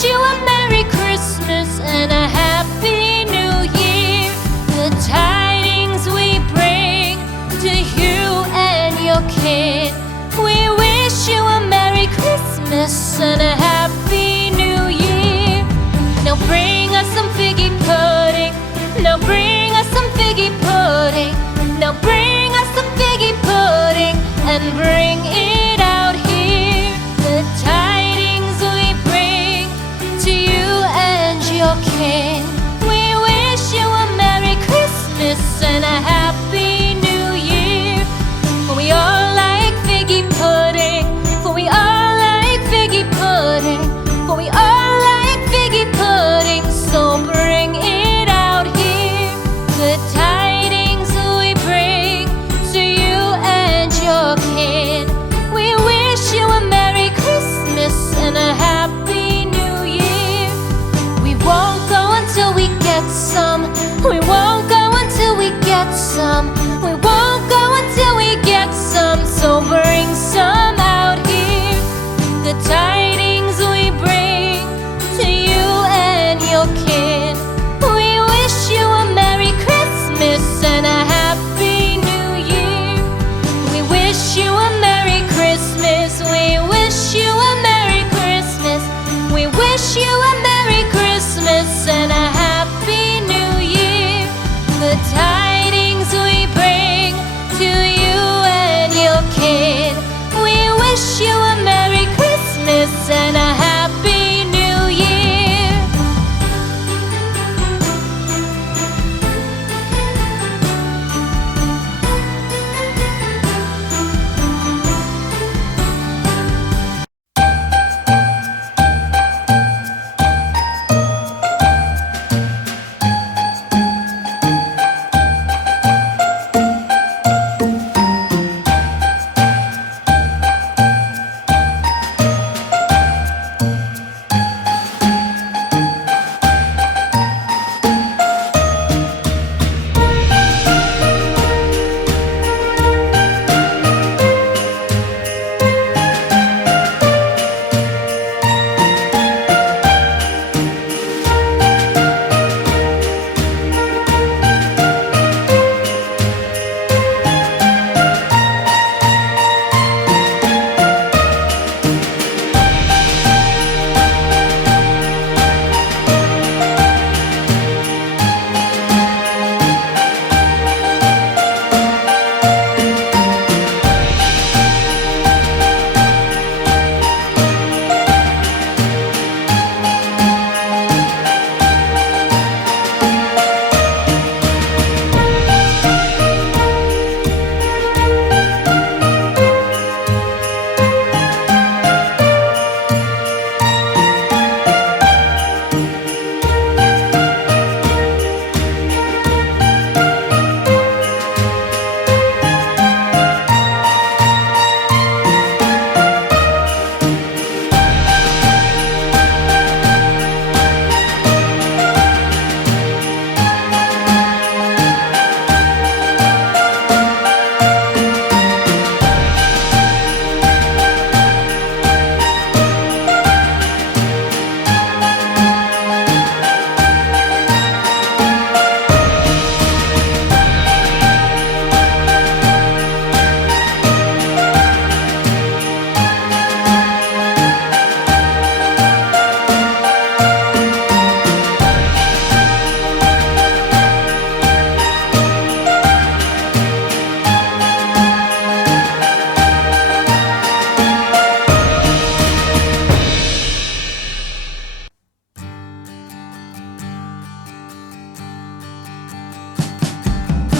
wish you a Merry Christmas and a Happy New Year. The tidings we bring to you and your kid. We wish you a Merry Christmas and a Happy New Year. Now bring us some figgy pudding. Now bring us some figgy pudding. Now bring us some figgy pudding and bring it out here. The tidings we bring to you and your kin. We wish you a Merry Christmas and a Happy New Year. For we all like figgy pudding. For we all like figgy pudding. For we all like figgy pudding. So bring it out here. The tidings we bring to you and your kin. We wish you a Merry Christmas and a Happy New Year. We won't go until we get some. We won't go until we get some. We won't go until we get some. So bring some out here. The tidings we bring to you and your kin. We wish you a Merry Christmas and a Happy New Year. We wish you a Merry Christmas. We wish you a Merry Christmas. We wish you a Merry Christmas and a Happy New Year. The tidings we bring to you and your kid. We wish you a Merry Christmas and a Happy New Year.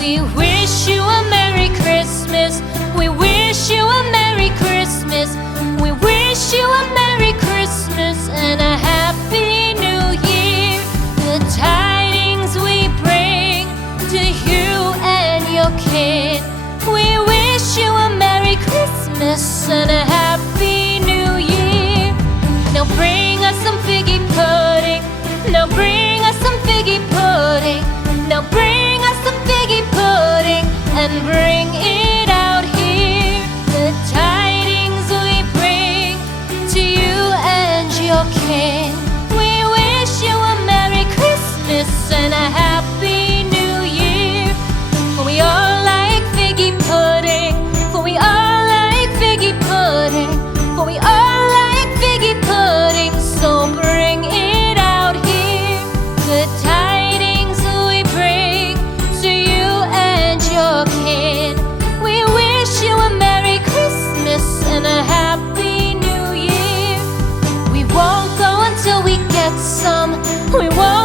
We wish you a Merry Christmas. We wish you a Merry Christmas. We wish you a Merry Christmas and a Happy New Year. The tidings we bring to you and your kid. We wish you a Merry Christmas and a Happy New Year. Now bring us some figgy pudding. Now bring us some figgy pudding. Now bring us some figgy pudding and bring it out here. The tidings we bring to you and your kin. awesome. We want